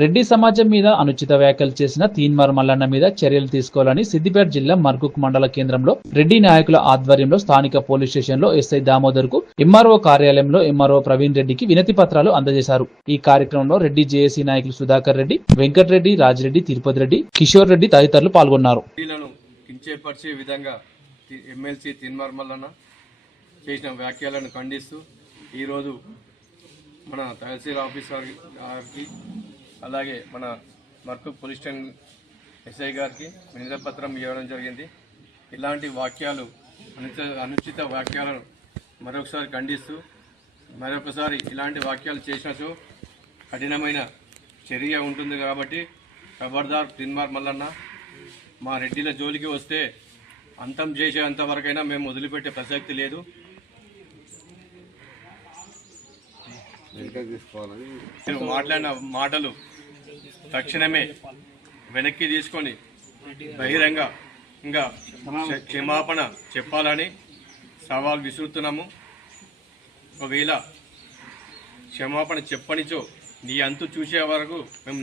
రెడ్డి సమాజం మీద అనుచిత వ్యాఖ్యలు చేసిన తీన్మార్ మల్లన్న మీద చర్యలు తీసుకోవాలని సిద్దిపేట జిల్లా మర్కుక్ మండల కేంద్రంలో రెడ్డి నాయకుల ఆధ్వర్యంలో స్థానిక పోలీస్ స్టేషన్లో ఎస్ఐ దామోదర్ కు ఎంఆర్ఓ కార్యాలయంలో ఎంఆర్ఓ ప్రవీణ్ రెడ్డికి వినతి పత్రాలు అందజేశారు. ఈ కార్యక్రమంలో రెడ్డి జేఏసీ నాయకులు సుధాకర్ రెడ్డి, వెంకటరెడ్డి, రాజిరెడ్డి, తిరుపతి రెడ్డి, కిషోర్ రెడ్డి తదితరులు పాల్గొన్నారు. ఎమ్మెల్సీ తీన్మార్ మల్లన్న చేసిన వ్యాఖ్యలను ఖండిస్తూ ఈరోజు మన తహసీల్ ఆఫీసర్ గారికి అలాగే మన మర్కుక్ పోలీస్ స్టేషన్ ఎస్ఐ గారికి వినతి పత్రం ఇవ్వడం జరిగింది. ఇలాంటి వాక్యాలు అనుచిత వ్యాఖ్యలను మరొకసారి ఖండిస్తూ మరొకసారి ఇలాంటి వాక్యాలు చేసినచో కఠినమైన చర్య ఉంటుంది కాబట్టి ఖబర్దార్ తీన్మార్ మల్లన్న, మా రెడ్డిల జోలికి వస్తే అంతం చేసేంతవరకైనా మేము వదిలిపెట్టే ప్రసక్తి లేదు. నేను మాట్లాడిన మాటలు తక్షణమే వెనక్కి తీసుకొని బహిరంగంగా క్షమాపణ చెప్పాలని సవాల్ విసురుతున్నాము. ఒకవేళ క్షమాపణ చెప్పనిచో నీ అంతు చూసే వరకు మేము